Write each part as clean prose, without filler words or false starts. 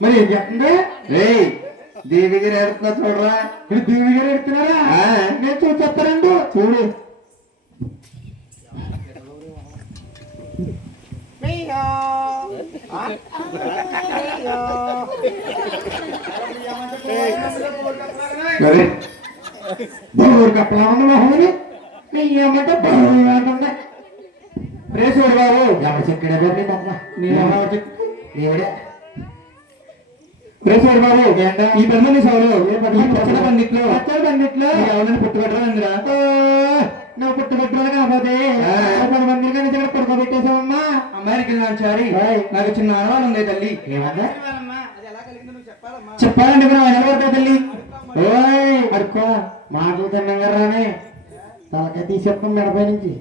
మరి ఏం చెప్తుంది దేవి గారు ఎడుతున్నా చూడరా ఇప్పుడు దేవి గారు ఎడుతున్నారా నేను చూసి చెప్తారండి చూడు మరి కప్పలా ఉంది మొహమని నీ ఏమంటే బాగుంటుంది రేసోడు బాబు ఎవరు చెక్కడే బాబు నేను దేవుడే రేసోడు బాబు ఈ పెద్ద సౌలు పచ్చడి బండిట్లో ఎవరైనా పుట్టుబెట్టరా నువ్వు పుట్టుబెట్టరా కాకపోతే 10 మంది కానీ ఇక్కడ పుట్టుకోబెట్టేసావమ్మా అమ్మాయికి చారి నాకు చిన్న ఆడవాళ్ళు ఉంది తల్లి ఏమన్నా చెప్పాలంటే మనం నిలబడతా తల్లి ఓయ్ అడుకో మాటలు తిన్నాగా రానే తలకాయ తీసేస్తాం మెడపై నుంచి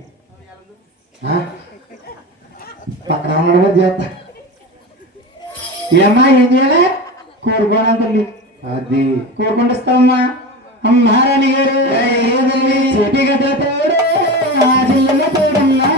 పక్కన ఉండడం చేస్తా ఏమ్మా ఏం చేయాలి కోరుకోవడం తల్లి అది కోరుకుంటాస్తావమ్మా అమ్మా రాణి గారు చెటి గత తోడు ఆ జిల్లల తోడమ్మా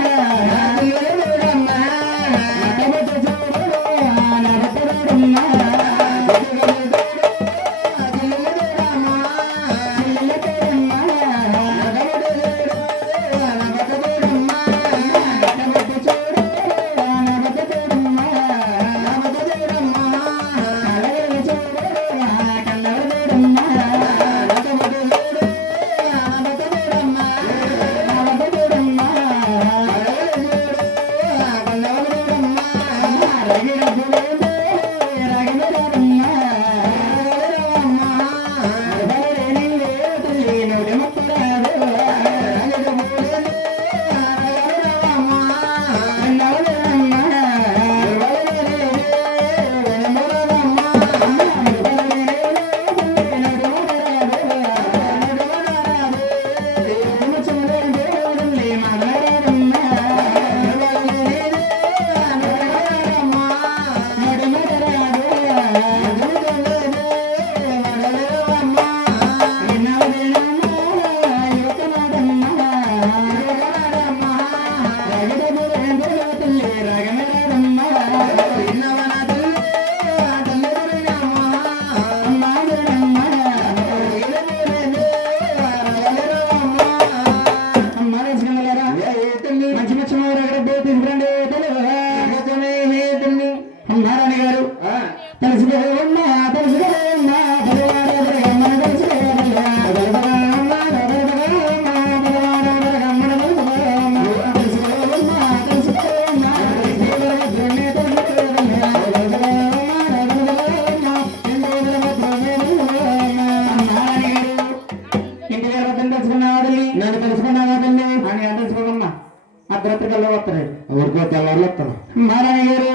అర్ధరాత్రికల్లా వస్తాడు ఊరికో తెల్లారులు వస్తాను మారాణి గారు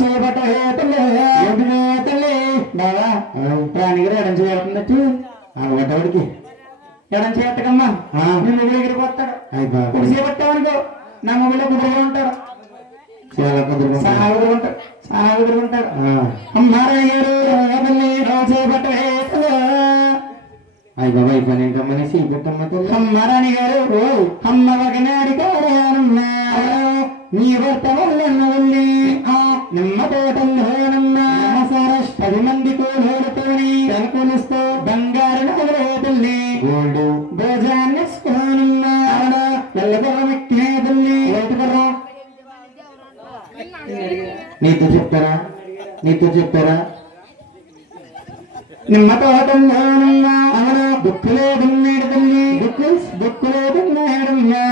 చేయబట్ట తల్లి బావా రాణి గారు ఎడం చేయబడుతుందట్టు అలవాటవాడికి ఎడం చేయట్టకమ్మా నిన్ను దగ్గరికి వస్తాడు కుడి చేయబట్టావనుకో నా మొబైల్లో కుదురుగా ఉంటారు చాలా కుదురుగా ఉంటాడు మారాణి గారు తల్లి చేయబట్ట అయ్య బాబా ఈ పని ఏంటమ్మనేసి అమ్మారాణి గారు అమ్మ వగనాడి కారమ్మా నీ భర్త వల్లన్నవల్లి నిమ్మ తోటల్లోనమ్మా 10 మంది కోలోడుతోని కనుకొనిస్తూ బంగారు నగలు తల్లి గోల్డ్ భోజాన్ని స్కోనమ్మా తెల్లగొర్రం ఎక్కినే తల్లి ఎటుకర్రం నీతో చెప్తారా నిమ్మ తోటల్లోనమ్మా బుక్కులేదున్నాడు తల్లి బుక్కులేదున్నాడమ్మా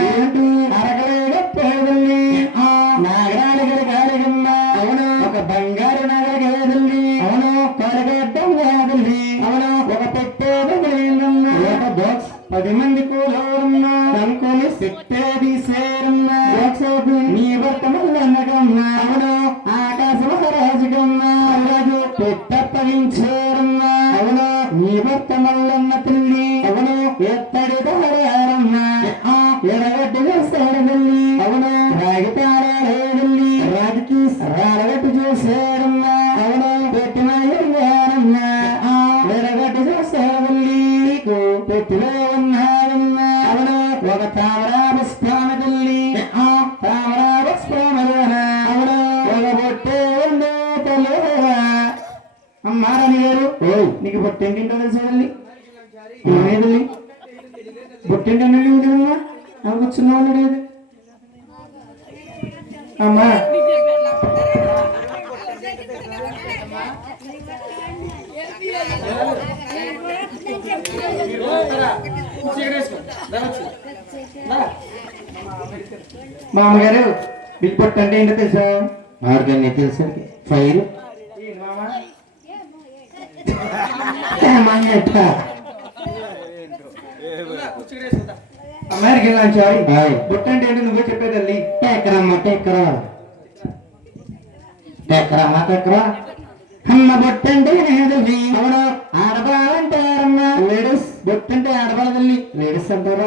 అరగలేదప్పేదల్లి నాగరాలు గడగాలిగమ్మా అవును ఒక బంగారు నగరగేదల్లి అవును కొరగడ్డం కాదల్లి అవును ఒక పెట్టేదమ్మా ఒక బాక్స్ 10 మంది కూలోరున్నా అనుకుని పెట్టేది సేరమ్మా నీ వర్తమల్లన్నగమ్మా అవును ఆకాశమహారాజుగమ్మా రాజు పెట్టప్పగించారమ్మా అవును నీ వర్తమల్లన్న తల్లి అవును ఎత్తడి దారమ్మా ఎరగట్టి చేస్తాడల్లి అవును రాగి తారాడేదల్లి రాగికి రాడగట్టు చూసారమ్మా అవును పెట్టినాయమ్మా ఎరగట్టి చూస్తాడల్లి నీకు పెట్టిలో ఉన్నారమ్మా అవును ఒక తామరాభస్వామి తల్లి తామరాభస్వామి అవును ఒక బొట్టే ఉండే తల్లి అమ్మారాణి గారు నీకు బొట్టేంటింటో తెలుసండి ఏమేదల్లి బొట్టేంటన్నా లేదమ్మా నాకు కూర్చున్నావు లేదు అమ్మా మామగారు బిల్ పొట్టు అంటే ఏంటో తెలుసా? ఆర్గాన్ని తెలుసు ఫైర్ అమ్మాయికి బొట్టు అంటే ఏంటో నువ్వే చెప్పే తల్లి. టెక్కరమ్మ టెక్కరా టెక్కరమ్మ టెక్కరా అమ్మ బొట్టంటే తల్లి. అవును ఆడవాళ్ళంటారమ్మ లేడీస్. బొట్టంటే ఆడవాళ్ళ తల్లి లేడీస్ అంటారు.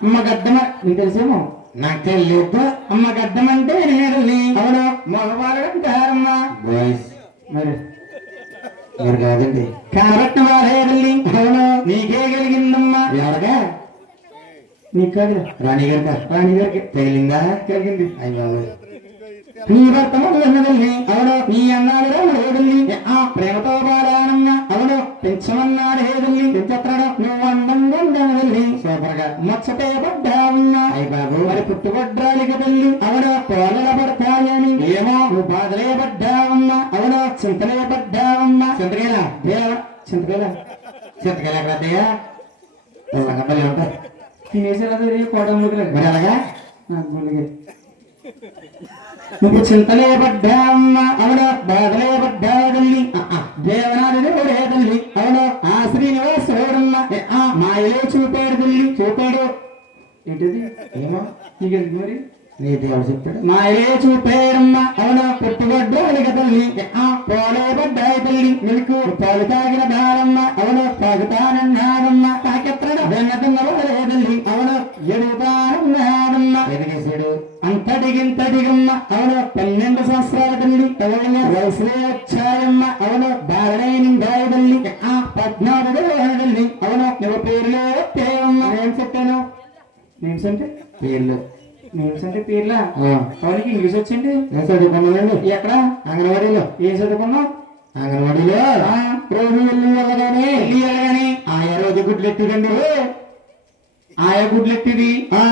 అమ్మ గడ్డమ నీకు తెలిసేమో? నాకు తెలియదు. అమ్మ గడ్డం అంటే తల్లి. అవును మగవాళ్ళు అంటారమ్మా బాయ్స్. మరి మీరు కాదండి కాబట్టి వాళ్ళే తల్లి. అవును నీకే కలిగిందమ్మా. ఎవరగా? నీకు కాదు రాణిగారికా? రాణిగారికి తగిలిందా? కలిగింది. అయ్యి బాబు నీ భర్త మొదలన్నదల్లి. అవును నీ అన్నాడు హేదల్లి. ప్రేమతో బాడానన్నా. అవును పెంచమన్నాడు హేదల్లి. పెంచత్రాడు నువ్వు అందంగా ఉండదల్లి. సూపర్ గా మచ్చటే పడ్డావున్నా. అయ్యి బాబు మరి పుట్టుబడ్డాలిక తల్లి. అవును పోలల పడతాయని ఏమో నువ్వు బాధలే పడ్డావున్నా. అవును చింతలే పడ్డావున్నా. చింతకాయల చింతకాయల చింతకాయల ఎక్కడయ్యా? సంగతులు ఉంటాయి తినేసేలా కోడలు మరి అలాగా నాకు నువ్వు చింతలే పడ్డావమ్మా. అవును బాధలే పడ్డావల్లి. దేవనాథుడు తల్లి. అవును ఆ శ్రీనివాసుడమ్మ మాయలే చూపాడు తల్లి. చూపాడు ఏంటిది? ఏమో నీకెందుకు మరి? నీ దేవుడు చెప్పాడు. మాయలే చూపాడమ్మ. అవును పుట్టుబడ్డాలిక తల్లి. పోలే పడ్డాయి తల్లి. నీకు పాలు తాగిన బాలమ్మ. అవును తాగుతానన్నాడమ్మ. తాకెత్తడు వెన్నతున్నవాడే తల్లి. అవును ఎదుగుతానన్నాడమ్మ. ఎదిగేశాడు అంతటిగింతటిగమ్మ. అవును 12 సంవత్సరాల తల్లి. వయసులే వచ్చాయమ్మ. అవును బాలనే నిండాయి తల్లి. 14 తల్లి. అవును నువ్వు పేర్లే పేరమ్మ. నేను చెప్పాను నేమ్స్ అంటే పేర్లు. నేమ్స్ అంటే పేర్లా? అవునికి ఇంగ్లీష్ వచ్చింది. నేను చదువుకున్నానండి. ఎక్కడ? అంగన్వాడీలో. ఏం చదువుకున్నావు? అంగన్వాడీలో రోజు వెళ్ళగానే ఆయా రోజు గుడ్లు ఎట్టిదండి. ఆయా గుడ్లు ఎట్టిది.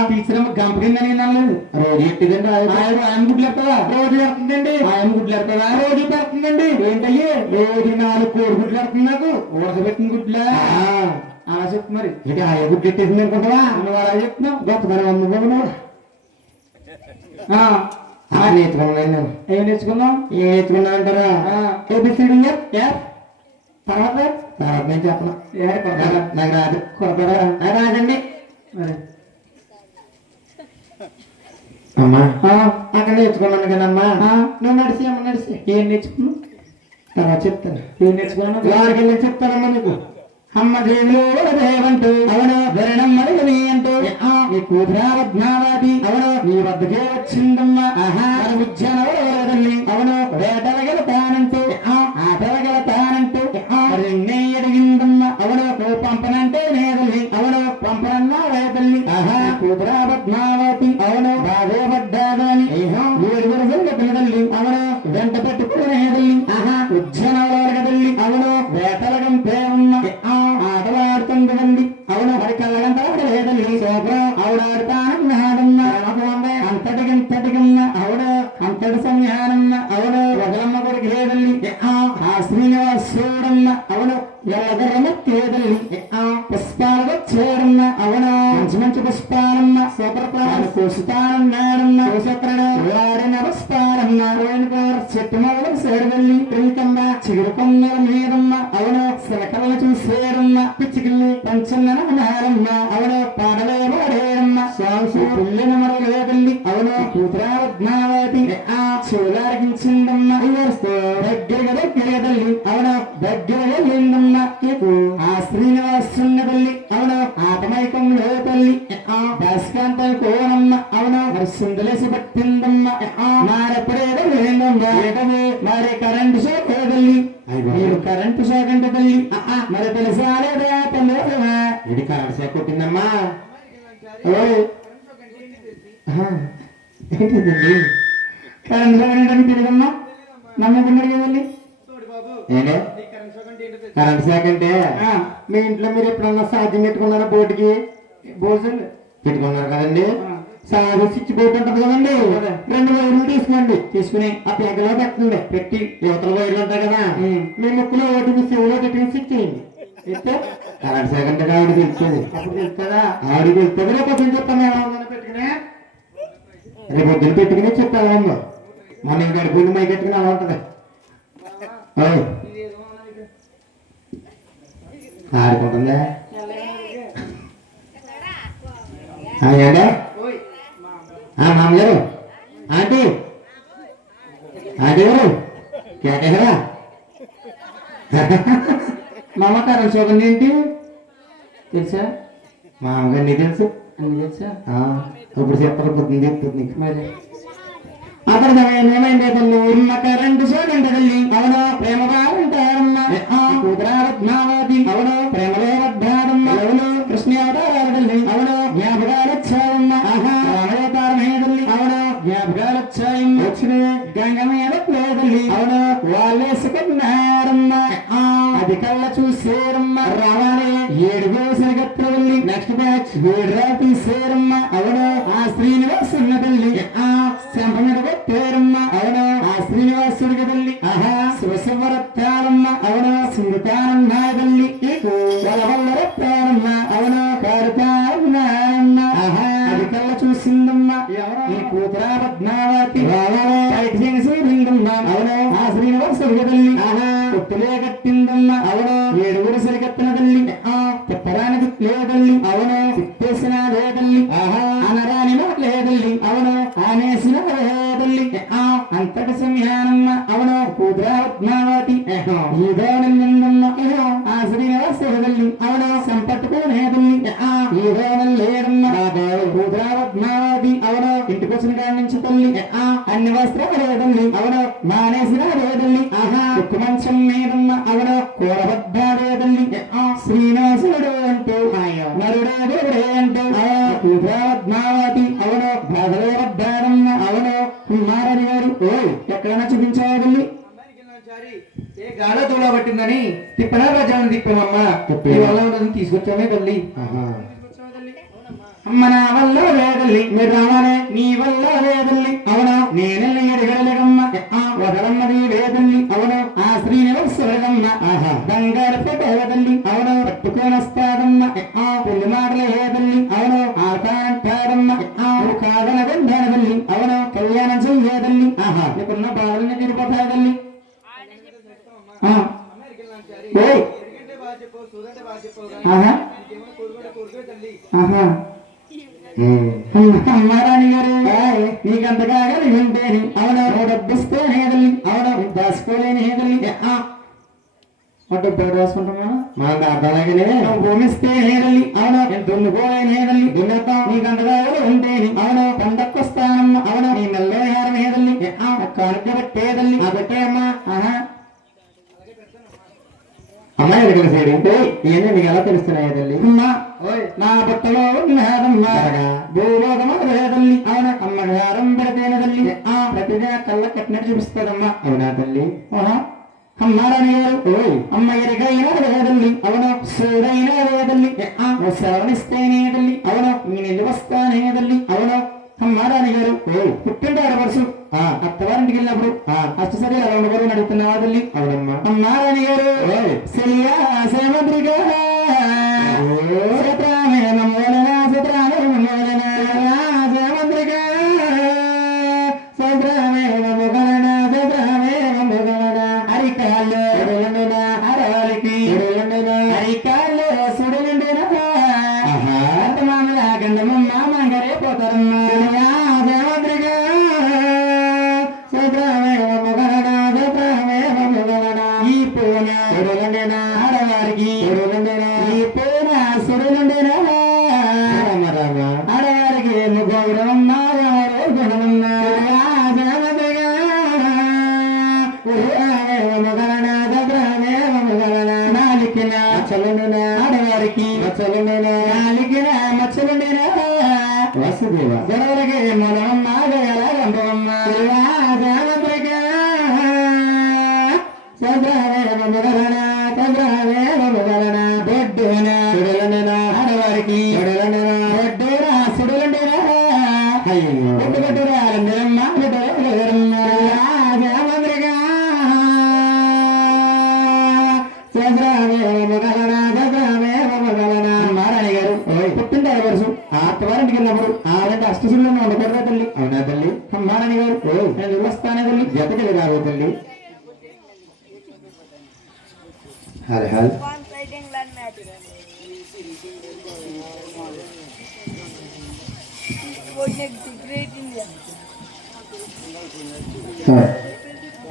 టీచర్ గంప కింద నల్లదు. రోజు ఎట్టిదండి. ఆయన గుడ్లు ఎత్తదా? రోజు పెడుతుందండి. ఆయన గుడ్లు ఎత్తదా? రోజు పెడుతుందండి. ఏంటయ్యి రోజు 4 కోడి గుడ్లు ఎడుతుంది. నాకు ఉడకబెట్టిన గుడ్లా? అలా చెప్పు మరి. ఇక ఆయా గుడ్లు ఎట్టేసింది అనుకుంటావా? నువ్వు అలా చెప్తున్నావు. గొప్పతనం అందుకోను. నేర్చుకున్నాను. ఏం నేర్చుకున్నావు? ఏం నేర్చుకున్నా అంటారా? ఏబిసిడి తర్వాత తర్వాత నేను చెప్పను. నాకు రాదు. కొడతారా? నాకు రాదండి. అమ్మా అక్కడ నేర్చుకున్నాను కదమ్మా. నువ్వు నడిచి అమ్మ నడిచి ఏం నేర్చుకున్నావు? తర్వాత చెప్తాను. ఏం నేర్చుకున్నావు? వారికి నేను చెప్తానమ్మా నీకు. అమ్మ దేవుడు దేవంటూ. అవును వరణమ్మని అంటూ నీ కూతురా పద్మావతి. అవును నీ వద్దకే వచ్చిందమ్మా. ఉద్యానవల్లి. అవును వేటలగలతానంటూ ఆటలగలతానంటూ నిన్నే అడిగిందమ్మా. అవును నువ్వు పంపనంటే నేదల్లి. అవును పంపనన్నా వేదల్లి. కూతురా పద్మావతి. అవును బాధే పడ్డాదని 7 వరుసలు పిల్లదల్లి. అవును వెంట పెట్టుకునేదల్లి. ఉద్యానవలగదల్లి. అవును వేటలగం పేరమ్మ. ఆటలాడుతుండదండి. అవును మరి కళ్ళగంటలాడలేదండి. శోభ్రం ఆవిడాడుతానన్నాడమ్మ. అంతటికింతటికమ్మ. అవును అంతటి సంజ్ఞానమ్మ. అవును ఒకలమ్మ కొడుకు లేదండి. ఆ శ్రీనివాసుడమ్మ. అవును ఎల్లగర్రమేదండి. పుష్పాలు చేయడమ్మ. అవును మంచి మంచి పుష్పాలమ్మ. సూపర్ కోసుతానన్నాడమ్మ. కోసెత్తడు వాడిన పుష్పాలమ్మ. చెట్టు మొదలు సేడవల్లి ప్రీతమ్మ. చిగురు కొమ్మల మీదమ్మ. అవును శిలకలను చూసేయడమ్మ. పిచ్చికిల్లి పంచన్నరమ్మ. అవును పాడలే వాడేయడమ్మ. స్వామి పుల్లిన మరలేదల్లి. అవును కూతురా పద్మావతి. చెవులారగించిందమ్మ. దగ్గరగా తల్లి. అవును దగ్గరగా వెళ్ళిందమ్మ. ఆ శ్రీనివాసున్నదల్లి. అవును ఆటమైకంలో తల్లి. దాస్కాంత కోనమ్మ. అవును మరి సుందలేసి పట్టిందమ్మ. మారెప్పుడేదో లేదమ్మా. మరి కరెంటు షాక్ తల్లి. మీరు కరెంటు షాక్ అంటే తల్లి మరి తెలుసా లేదా? తెలియదా? ఇది కరెంటు షాక్ కొట్టిందమ్మా. ఏంటిదండి కరెంటు షాక్ అంటే తెలియదమ్మా. నమ్మకున్నాడు కదండి. ఏంటి కరెంటు షాక్ అంటే? మీ ఇంట్లో మీరు ఎప్పుడన్నా సాధ్యం పెట్టుకున్నారా? బోర్డుకి బోర్డు పెట్టుకున్నారు కదండి. సాగు స్విచ్ బోర్డు ఉంటుంది కదండి. 2 వైర్లు తీసుకోండి. తీసుకుని ఆ ప్యాక్లో పెట్టండి. పెట్టి యువతల వైర్లు ఉంటాయి కదా. మీ ముక్కులో ఒకటి మీ చెవులో ఒకటి స్విచ్ చేయండి. ఇస్తే కరెంట్ సెకండ్ ఆవిడ తెలుస్తుంది అప్పుడు తెలుస్తుందా ఆవిడ తెలుస్తుంది రేపు పొద్దున చెప్తాను మేము పెట్టుకునే రేపు పొద్దున పెట్టుకునే చెప్తాను అమ్మ మన గడిపోయింది మై కట్టుకుని అలా ఉంటుంది ఆడుకుంటుందా ఏంటే మామగారు ఆంటీ ఆంటీ గారు కేటేరా మామకారం చూడండి ఏంటి తెలుసా మామగారు నీ తెలుసు అన్ని తెలుసా ఇప్పుడు చెప్పకపోతుంది చెప్తుంది నీకు మరి అతని సమయం ఏమైందే తల్లి ఉన్న కరెంటు చూడండి తల్లి అవును ప్రేమ బాగుంటారమ్మా కూతురారత్నావతి అవును ప్రేమలో వద్దారమ్మ అవును కృష్ణావతారల్లి అవును జ్ఞాపకాలొచ్చాయమ్మ రామవతారమే తల్లి అవును జ్ఞాపకాలొచ్చాయమ్మ వచ్చిన గంగ మీద తల్లి అవును వాళ్ళేసుకున్నారమ్మ అది కళ్ళ చూసేరమ్మ రావాలే 7 వేసిన గత్రవల్లి నెక్స్ట్ బ్యాచ్ 7 తీసేరమ్మ అవును ఆ శ్రీనివాసున్న తల్లి శంపమిడ పేరమ్మ అవును ఆ శ్రీనివాసుడికి తల్లి శివశివరత్తారమ్మ అవును సింగుతానన్నాయ తల్లి వల్లరత్తారమ్మ అవును కారుతారన్నాయమ్మ అది కళ్ళ చూసిందమ్మ ఈ కూతురా పద్మావతి శ్రీలింగమ్మ అవును ఆ శ్రీనివాసుడికి తల్లి పుట్టులే కట్టిందమ్మ అవును 7 సరికట్టిన తల్లి తిప్పడానికి లేదల్లి అవును తిప్పేసిన లేదల్లి అనరాని లేదల్లి అవును ఆనేసిన లేదల్లి అంతటి సమయానమ్మ అవును కూతురా పద్మావతి ఈదోనమ్మ ఆ శ్రీనివాసుడల్లి అవును సంపట్టుకోనేదల్లి ఈదోనం లేదమ్మ కూతురా పద్మావతి అవును ఇంటికి వచ్చిన కాడి నుంచి తల్లి అన్ని వస్త్రాలు లేదల్లి అవును మానేసిన లేదల్లి ఉక్కు మంచం మీదమ్మ అవును కూరబద్ద లేదల్లి శ్రీనివాసుడు అంటూ నరుడే దేవుడే అంటూ కూతురా పద్మావతి అవును బాధలే వద్దారమ్మ అవును కుమారని గారు ఎక్కడైనా చూపించాలి ఏ గాఢ దూడ పట్టిందని తిప్పనా ప్రజలను తిప్పామమ్మా ఈ వల్ల ఉన్నది తీసుకొచ్చామే తల్లి అమ్మ నా వల్ల లేదల్లి మీరు రావాలే నీ వల్ల లేదల్లి అవునా నేనెల్లి ఎడగడలేగమ్మ వదలమ్మది లేదల్లి అవును ఆ శ్రీనివాసుడమ్మ బంగారు పెట్టేదల్లి అవును పట్టుకొని వస్తాడమ్మ పెళ్లి మాటలు లేదల్లి అవును ఆడతాడంటాడమ్మ కాదన వెంటనదల్లి అవును కళ్యాణం చెయ్యేదల్లి నీకున్న బాధల్ని తీరిపోతాదల్లి అమ్మారాణి గారు నీకంతగా ఉంటేని అవును డబ్బిస్తేనేదల్లి అవును దాచుకోలేనేదల్లి డబ్బు రాసుకుంటామా మా అర్థలాగనే భూమిస్తే నేదల్లి అవును దున్నుకోలేనేదల్లి దున్నేస్తాం నీకంతగా ఉంటేని అవును పండక్కొస్తానమ్మ అవును నీ మెల్లో హారం ఏదల్లి కానుక పెట్టేదల్లి ఆ పెట్టేయమ్మా అమ్మాయి ఎక్కడ సైడ్ అంటే ఇవన్నీ నీకు ఎలా తెలుస్తున్నాయి తల్లి అమ్మా నా బట్టలో ఉన్నదమ్మా భూలోకమ తల్లి అవునా అమ్మగారం పెడితేనే తల్లి ప్రతిగా కళ్ళ కట్టినట్టు చూపిస్తాదమ్మా అవునా తల్లి అమ్మారాణి గారు అమ్మ ఎరగైనా లేదల్లి అవును సూరైనా లేదల్లి శ్రవణిస్తేనే తల్లి అవును నేను వస్తానే తల్లి అవును అమ్మారాణి గారు పుట్టింటి ఆడపడుచు అత్తవారింటికి వెళ్ళినప్పుడు అష్టసరి ఎలా ఉండకూడదు అడుగుతున్నావా తల్లి అవునమ్మా అమ్మారాణి గారు సెలియా సేమద్రిగా సత్రామే నమోలనా సత్రామే నమోలనా సేమద్రిగా సత్రామే నమోగలనా సత్రామే నమోగలనా అరికాళ్ళు అరవారికి అరికాళ్ళు సుడులుండేనా అత్తమామ గండమమ్మ మంగరే పోతారమ్మా ఆడవారికి ఆడవారికి గౌరవం నాలికిన చలన ఆడవారికి చలన నాలికిన మచ్చలుండేనా వసుదేవ గొడవలకి మనమ్మ గంపమ్మ ఆడవారికి వెళ్ళినప్పుడు అలాంటి అష్టశులను ఉండకూడదా తల్లి? అవునా తల్లి? అమ్మారాణి గారు నేను వస్తానే తల్లి, జతకెళ్ళి రాబో తల్లి. హరి హరి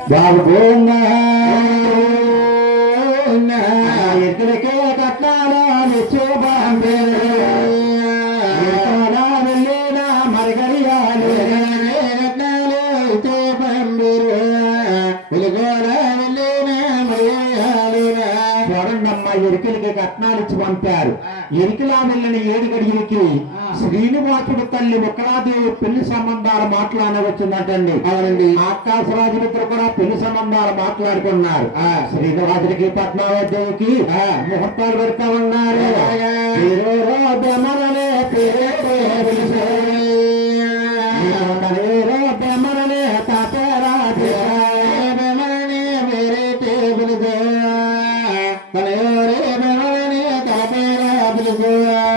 బాబు గోంగా ఎక్కడికే కట్నాలో మెచ్చు బాంబే వెళ్ళినా మరగరియాలు కట్నాలు ఇచ్చే పంబేరు వెలుగోడ వెళ్ళినా మరగరియాలు. చూడండమ్మా, ఎరికలకి కట్నాలు ఇచ్చి పంపారు. ఎరికలా వెళ్ళిన 7 గడియలకి శ్రీనివాసుడు తల్లి ముక్కలాదేవి పెళ్లి సంబంధాలు మాట్లాడవచ్చున్నట్టండి. అవునండి, ఆకాశరాజులిద్దరు కూడా పెళ్లి సంబంధాలు మాట్లాడుకున్నారు. శ్రీనివాసుడికి పద్మావతికి ముహూర్తాలు పెడతా ఉన్నారు.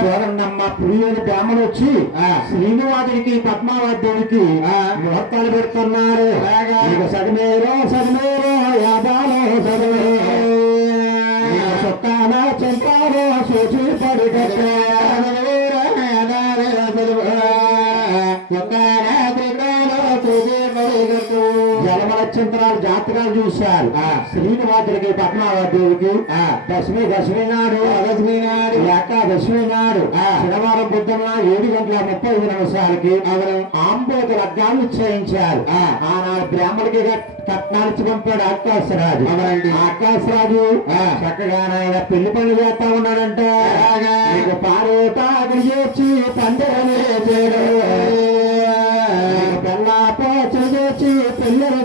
చూడండమ్మా, ప్రియుడు బ్రాహ్మణుడు వచ్చి శ్రీనివాసుడికి పద్మావతికి ముహూర్తాలు పెడుతున్నారు. ఇక సగమేరో సగమేరో యాదాలో సగమేరో చొక్కాలో చెంపాలో సూచి పడి జలమలక్షంతరాలు జాతకాలు చూశారు. శ్రీనివాసుడికి పద్మావతికి దశమి నాడు ఏకాదశమి నాడు శనివారం పొద్దున్న 7:35 ఆంబోతు లగ్నాలు నిశ్చయించారు. ఆనాడు బ్రాహ్మణుడికి కట్నాలిచ్చి పంపాడు ఆకాశరాజు. ఆకాశరాజు చక్కగా ఆయన పెళ్లి పనులు చేస్తా ఉన్నాడంట. పారేట చేర్చి పండుగనే చేయడు, పెళ్ళాపోచు చేర్చి పెళ్ళరు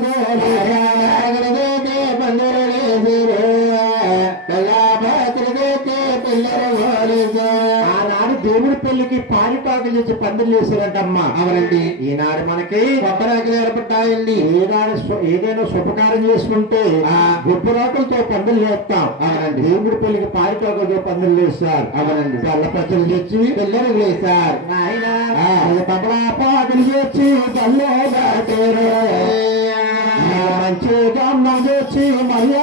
ఆనాడు దేవుడి పెళ్లికి పారిపాకులు చేసి పందులు చేశారంటమ్మా. అవునండి, ఈనాడు మనకి కొబ్బరాకులు ఏర్పడ్డాయండి. ఏదైనా శుభకార్యం చేసుకుంటే గుబ్బరాకులతో పందులు చేస్తాం. అవునండి, దేవుడి పెళ్లికి పారిపాకులతో పందులు చేస్తారు. అవునండి, పళ్ళ పచ్చలు తెచ్చి పిల్లలు వేశారు. ఆయన కొబ్బరాపాకులు చేసి పల్లె దాటారు. మంచి గమ్మం చేసి మళ్ళీ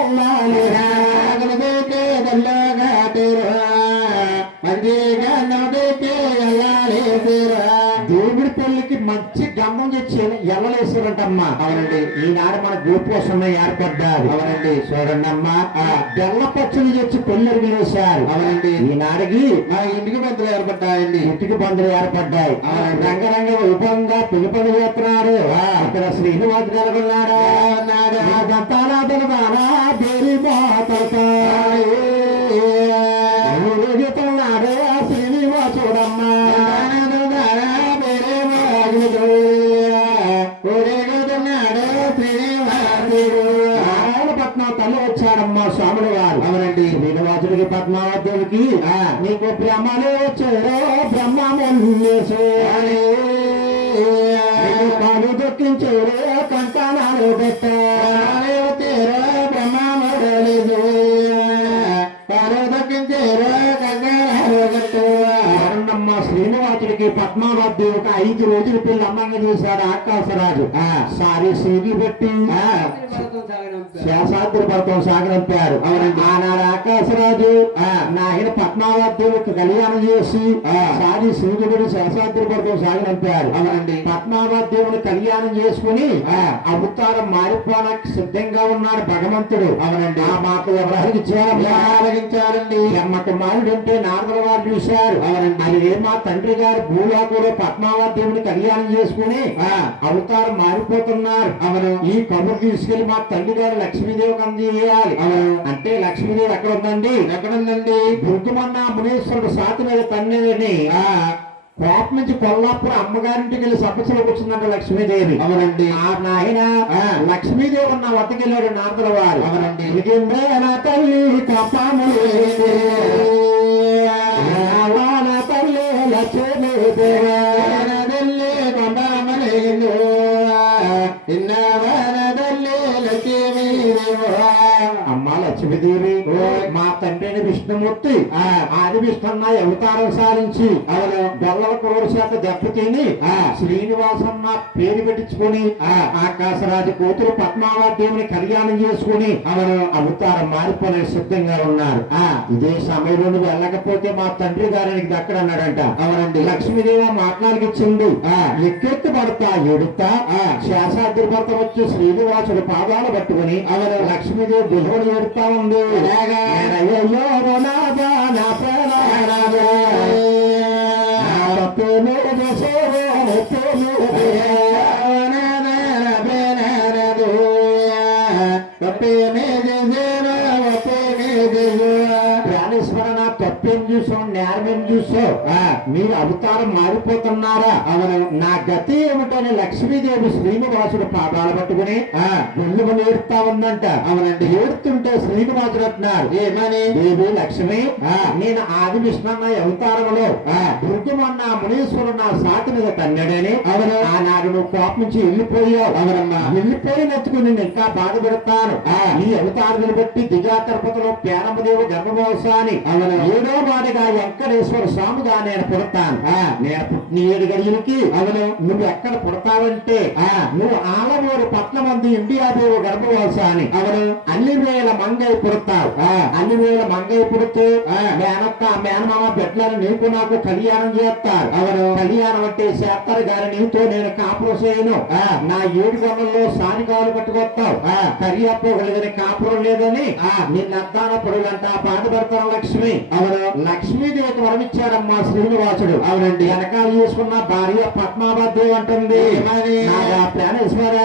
దేవుడి పెళ్లికి మంచి గమ్మం చేసి ఎల్లలేసారంటమ్మా. అవునండి, ఈనాడు మన గోపోషణ ఏర్పడ్డారు. అవునండి, చూడండి అమ్మా, బెల్ల పచ్చలు చేసి పెళ్ళరికి వేశారు. అవునండి, ఈనాడికి ఇంటికి బంధువులు ఏర్పడ్డాయండి. ఇంటికి బంధువులు ఏర్పడ్డాయి. రంగరంగ వైభవంగా పెళ్లి పనులు చేస్తున్నారు. ఇక్కడ శ్రీనివాసు నెలకొన్నాడు. దంతాలాదలు బాగా దేవి బాతలతో ఊరేగుతున్నాడే శ్రీనివాసుడమ్మా. ఊరేగుతున్నాడు శ్రీనివాసుడు. నారాయణపట్నం తల్లి వచ్చాడమ్మా స్వాముల వారు. అవునండి, శ్రీనివాసుడికి పద్మావతికి నీకు బ్రహ్మలు వచ్చారో బ్రహ్మేశు పాలు దొక్కించారు, కంకణాలు పెట్టారు, బ్రహ్మలేదు పాలు దొక్కించారు, కంకణాలు పెట్టారమ్మ. శ్రీనివాసుడికి పద్మావతి ఒక 5 రోజుల పిల్లలు అమ్మంగా చేశాడు ఆకాశరాజు. సారి సీగి పెట్టి శేషాద్రి పర్వతం సాగనంపారు. అవునండి, ఆనాడు ఆకాశరాజు నాయన పద్మావతి కళ్యాణం చేసి సారి సూర్యుడు శేషాద్రి పర్వతం సాగనంపారు. అవునండి, పద్మావతి కళ్యాణం చేసుకుని అవతారం మారిపోవడానికి సిద్ధంగా ఉన్నాడు భగవంతుడు. అవునండి, ఆ మాట ఎవరికి చేయాలండి. ఎమ్మటి మారుడు అంటే నారదుల వారు చూశారు. అవునండి, అది మా తండ్రి గారు భూలోకంలో పద్మావతిని కళ్యాణం చేసుకుని అవతారం మారిపోతున్నారు. అవును, ఈ కబురు తీసుకెళ్లి మా తండ్రి గారు లక్ష్మీదేవికి అందజేయాలి. అంటే లక్ష్మీదేవి ఎక్కడ ఉందండి? ఎక్కడుందండి? దుర్గమన్న మునీశ్వరుడు సాతి మీద తన్నేదని కోప నుంచి కొల్లాపురం అమ్మగారింటికి వెళ్ళి సభ్యసలకు వచ్చిందంట లక్ష్మీదేవి. అవునండి, ఆ నాయన లక్ష్మీదేవి ఉన్న వద్దకెళ్ళాడు నారదుల వారు. అవునండి, తల్లి కపాములు తల్లి లక్ష్మీదేవి కొండమలేదు అమ్మ లక్ష్మీదేవి, మా తండ్రిని విష్ణు విష్ణుమూర్తి ఆది విష్ణున్న అవతారం సాధించి అవును గొల్లల కోరు చేత దెబ్బతిని శ్రీనివాసన్న పేరు పెట్టించుకొని ఆకాశరాజు కూతురు పద్మావతిని కళ్యాణం చేసుకుని అవును అవతారం మారిపోలే సిద్ధంగా ఉన్నారు ఇదే సమయంలో నువ్వు వెళ్ళకపోతే మా తండ్రి గారికి దక్కడన్నాడంట అవునండి లక్ష్మీదేవి మాట్లాడికిచ్చింది ఎక్కెత్తు పడతా ఎడుతా శేషాద్రి భర్త వచ్చి శ్రీనివాసుడు పాదాలు పట్టుకుని అవును లక్ష్మీదేవి బిల్వలు ఎడుతా ఉంది ప్రాణేశ్వర తప్పేం చూసో నేరమేం చూసో మీరు అవతారం మారిపోతున్నారా అవును నా గతి ఏమిటని లక్ష్మీదేవి శ్రీనివాసుడు పాదాలు పట్టుకుని గుళ్ళు ఏడుతా ఉందంట అవునండి ఏడుతుంటే శ్రీనివాసుడు అంటున్నారు ఏమని దేవి లక్ష్మి నేను ఆది విష్ణున్న అవతారంలో దుర్గమన్న మునీశ్వరుడు నా సాటి మీద తన్నాడని అవును ఆనాడు నువ్వు కోపం నుంచి వెళ్ళిపోయావు అవునమ్మా వెళ్ళిపోయినందుకు నేను ఇంకా బాధపడతాను ఈ అవతారాలను బట్టి దిగా తిరుపతిలో పేరమ్మదేవి గర్భమోత్సవాన్ని అవును ఏడో వాడిగా వెంకటేశ్వర స్వామిగా నేను పుడతాను నేను పుట్టిన 7 గడియలకి అవును నువ్వు ఎక్కడ పుడతావంటే నువ్వు ఆలమూరు పట్ల మంది ఇండియా దేవి గర్భమోత్సవాన్ని అవును అన్ని వేల మంగై పుడతావు అన్ని వేల మంగై పుడుతూ మేనత్త మేనమామ బిడ్డలను నీకు నాకు కళ్యాణం చేస్తారు అవును కళ్యాణం అంటే చేస్తారు గారి నీతో నేను కాపురం చేయను నా 7 గొడవల్లో సానికాలు పట్టుకొస్తావు కరియాపోగలిగిన కాపురం లేదని నిన్న అద్దాన పొడులంట బాధపడతారు లక్ష్మి అవును లక్ష్మీదేవికి వరమిచ్చాడమ్మా శ్రీనివాసుడు అవునండి వెనకాల చూసుకున్న భార్య పద్మావతి అంటుంది ప్రాణేశ్వర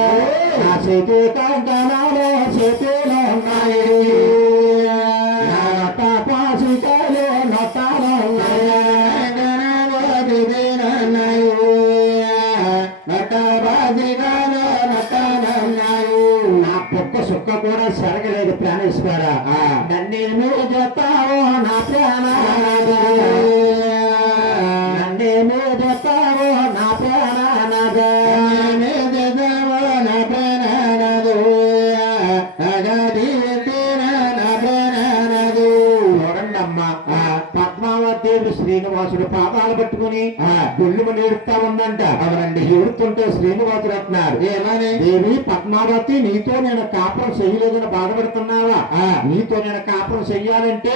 నా చేతి కంకణాలు చేతిలో ఉన్నాయి పాసికాలు నటాలు నా పొక్క సుక్క కూడా సరగలేదు ప్రాణేశ్వర నన్నేమో చెప్తావో నా ప్రాణ నన్నేమో చెప్తావో నా ప్రాణ నా ప్రాణు చూడండమ్మా పద్మావతి శ్రీనివాసుడు పాదాలు పట్టుకుని గుళ్ళు నేడుతా ఉందంట అవునండి ఏడుతుంటే శ్రీనివాసుడు అంటున్నారు ఏమని దేవి పద్మావతి నీతో నేను కాపురం చేయలేదని బాధపడుతున్నావా నీతో నేను కాపురం చెయ్యాలంటే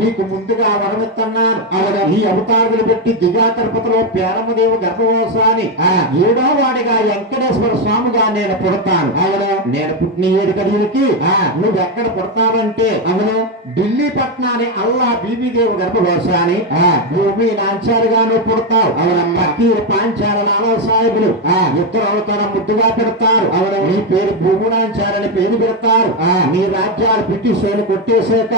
నీకు ముందుగా వరమిస్తున్నాను అవును ఈ అవతారాలు పెట్టి దిగా తిరుపతిలో పేరమ్మదేవి గర్భమోత్సవాన్ని 7వ వాడిగా వెంకటేశ్వర స్వామిగా నేను పుడతాను అవును నేను పుట్టిన 7 గడియలకి నువ్వు ఎక్కడ పుడతావంటే అవును ఢిల్లీ పట్నాన్ని అల్లా బీబీదేవి గర్భమోత్సవాన్ని భూమి నాంచారుగా నువ్వు పుడతావు అవునమ్మా పాంచాల నానా సాహెబులు ఇద్దరు అవతారం ముద్దుగా పెడతారు అవును నీ పేరు భూమి నాంచారని పేరు పెడతారు నీ రాజ్యాలు బ్రిటిష్ వాళ్ళు కొట్టేసాక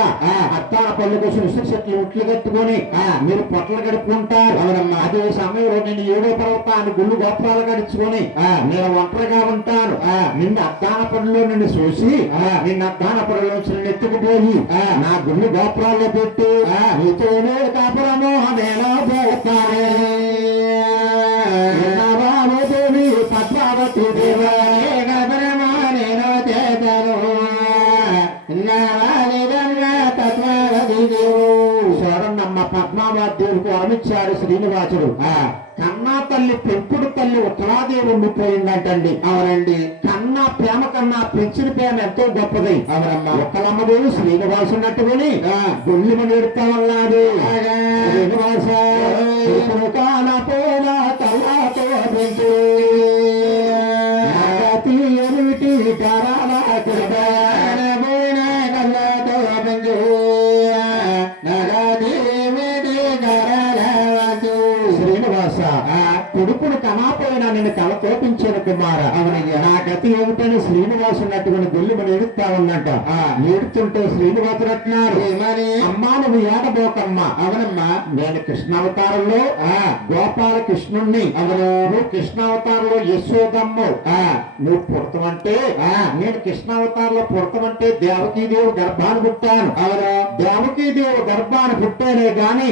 అత్తాన పళ్ళు కోసం విశ్వశక్తులు ఉట్లు కట్టుకొని మీరు పొట్టలు గడుపుకుంటారు అవునమ్మా అదే సమయంలో నేను 7వ పర్వతాన్ని గుళ్ళు గోపురాలు గడుచుకొని నేను ఒంటరిగా ఉంటాను నిన్ను అద్దాన పనుల్లో నిన్ను చూసి నిన్ను అద్దాన పనుల నుంచి నిన్ను ఎత్తుకుపోయి నా గుళ్ళు గోపురాల్లో పెట్టి నీతోనే కాపురమో నేను పోతానే దేవి పద్మావతి దేవరమా నేను చేతను చూడండమ్మ పద్మావతి దేవుడికి వరమిచ్చాడు శ్రీనివాసుడు కన్నా తల్లి పెంపుడు తల్లి ఉత్తరాదేవి ఉండిపోయిందంటండి అవునండి కన్నా ప్రేమ కన్నా పెంచిన ప్రేమ ఎంతో గొప్పది అవునమ్మా ఒక్కలమ్మదేవి శ్రీనివాసున్నట్టుకుని గుళ్ళు నేడుతా ఉన్నాడు శ్రీనివాస కాల పోల తల్లాతో పెంచు ఏమిటి కళ్ళతో పెంచు శ్రీనివాస కొడుకుడు కమాపోయినా నేను కళ తోపించాను కుమార అవునయ్యా నా గతి ఏమిటని శ్రీనివాసున్నట్టుకుని గొల్లుమని ఏడుస్తా ఉన్నట్ట ఏడుతుంటే శ్రీనివాసుడు అంటున్నారు ఏమని అమ్మా నువ్వు ఏడబోకమ్మా అవునమ్మా నేను కృష్ణావతారంలో గోపాల కృష్ణుణ్ణి అవును నువ్వు కృష్ణావతారంలో యశోదమ్మ నువ్వు పుడతామంటే నేను కృష్ణావతారంలో పుడతామంటే దేవకీదేవి గర్భాన్ని పుట్టాను అవును దేవకీదేవి గర్భాన్ని పుట్టానే గాని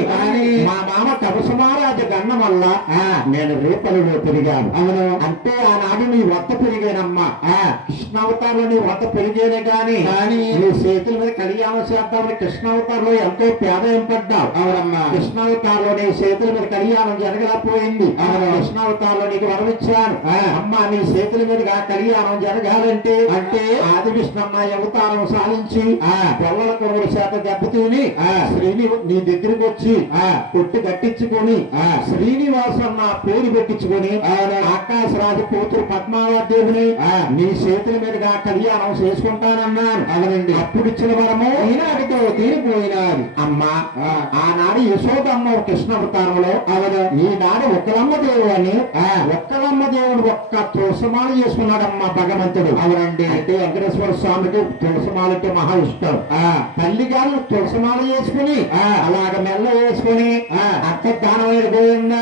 మా మామ కవసమారాజు గన్న వల్ల నేను రేపల్లిలో పెరిగాను. అవును, అంటే ఆనాడు నీ వద్ద పెరిగానమ్మా. కృష్ణావతారంలో నీ వద్ద పెరిగేనే గాని నీ చేతుల మీద కళ్యాణం చేద్దామని కృష్ణావతారంలో ఎంతో పేదయం పడ్డావు. అవునమ్మా, కృష్ణావతారంలో నీ చేతుల మీద కళ్యాణం జరగలేకపోయింది. కృష్ణావతారంలో నీకు వరమిచ్చాను. అమ్మా, నీ చేతుల మీదుగా కళ్యాణం జరగాలంటే అంటే ఆది విష్ణమ్మ అవతారం సాధించి గొల్లల కొడుకుల చేత దెబ్బతిని నీ దగ్గరికి వచ్చి కొట్టు కట్టించుకొని శ్రీనివాసం నా పేరు పెట్టించుకొని ఆకాశరాజు కూతురు పద్మావదేవిని నీ చేతుల మీదుగా కళ్యాణం చేసుకుంటానన్నాను. అవునండి, అప్పుడు ఇచ్చిన వరము ఈనాటితో తీరిపోయినాది. అమ్మా, ఆనాడు యశోదమ్మ కృష్ణావతారంలో అవును, ఈనాడు ఒక్కలమ్మ దేవుడు అని ఒక్కలమ్మ దేవుడు ఒక్క తులసమాల చేసుకున్నాడమ్మా భగవంతుడు. అవునండి, అంటే వెంకటేశ్వర స్వామికి తులసమాల అంటే మహా ఇష్టం. తల్లి గారు తులసమాల చేసుకుని అలాగ మెల్ల వేసుకుని అక్క దానమైన గోవిందా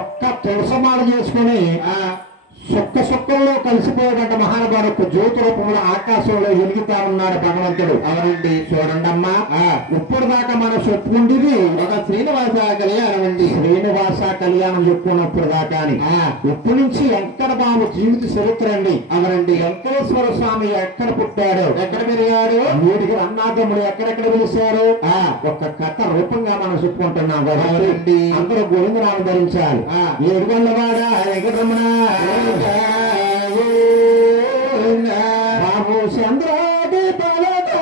ఒక్క తులసమాల చేసుకుని సుక్కల్లో కలిసిపోయేటట్టు మహానుభావుడు జ్యోతి రూపంలో ఆకాశంలో వెలుగుతా ఉన్నాడు భగవంతుడు. అవనండి, చూడండమ్మా, ఇప్పుడు దాకా మనం చెప్పుకుంటుంది ఒక శ్రీనివాస కళ్యాణం అండి. శ్రీనివాస కళ్యాణం చెప్పుకున్నప్పుడు దాకా ఇప్పటి నుంచి వెంకట బాబు జీవిత చరిత్ర అండి. అవనండి, వెంకటేశ్వర స్వామి ఎక్కడ పుట్టాడు, ఎక్కడ పెరిగాడు, వీడికి అన్నాదమ్ముడు ఎక్కడెక్కడ పిలిచారు, ఒక కథ రూపంగా మనం చెప్పుకుంటున్నాం. అందరూ గోవిందరావు ధరించాలి. ఏడుగొండవాడ వెంకటరమణ బాబు చంద్రాది పలక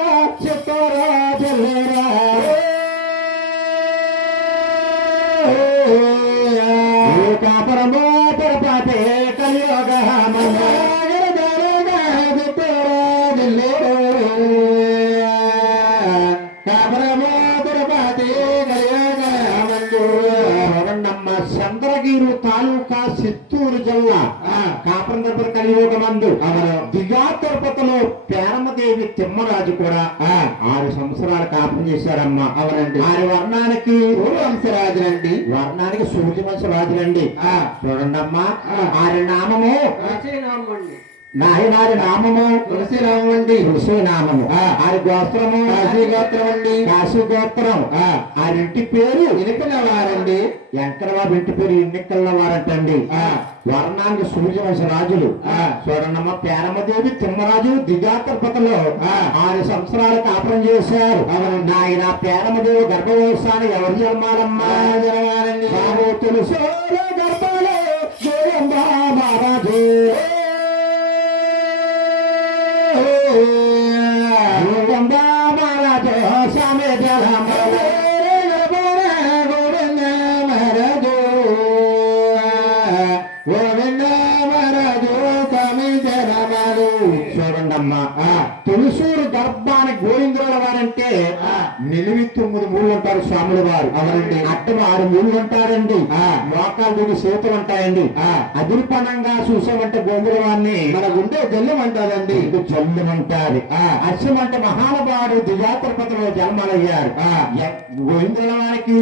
చిత్తరా చెల్లెరా కాపరమో పొరపాటే కలియోగ కాపరమో పొరపాటే కలియోగ చంద్రగిరి తాలూకా చిత్తూరు జిల్లా కాపురం దగ్గర కలియుగ మందు దిగా తిరుపతిలో పేరమదేవి తిమ్మరాజు కూడా 6 సంవత్సరాలు కాపురం చేశారమ్మా. అవునండి, 6 వర్ణానికి వంశరాజులండి, వర్ణానికి సూర్యవంశరాజులండి. చూడండమ్మా, 6 నామము నాయనారి నామము తులసినామం అండి, తులసినామము. 6 గోత్రము కాశీ గోత్రం అండి, కాశీ గోత్రం. 6 పేరు ఎన్నికల వారండి. వెంకటబాబు ఇంటి పేరు ఎన్నికల వారంటండి. వర్ణానికి సూర్యవంశ రాజులు. చూడండమ్మ, పేరమదేవి తిమ్మరాజు దిగాతిరుపతిలో 6 సంవత్సరాలు కాపురం చేశారు. అవునండి, ఆయన పేరమదేవి గర్భవసాన్ని ఎవరు జన్మాలమ్మా జరగాలండి. బాబు తులసి గర్భాలు మహారాజు చూడండమ్మా, తులసూరు గర్భానికి గోవిందుల వారంటే నిలివి 9 మూలు ఉంటారు స్వాముల వారు. అవరండి, అట్టం 6 మూలు ఉంటారండి. మోకాలు దిగి చేతులు ఉంటాయండి. అదిరిపణంగా చూసామంటే గోవిందుల వారిని మన గుండె జల్లం అంటారండి, ఇది జల్లం అంటారు. అశ్వం అంటే మహానుభావుడు దిగాతిరుపతిలో జన్మలయ్యారు. గోవిందుల వారికి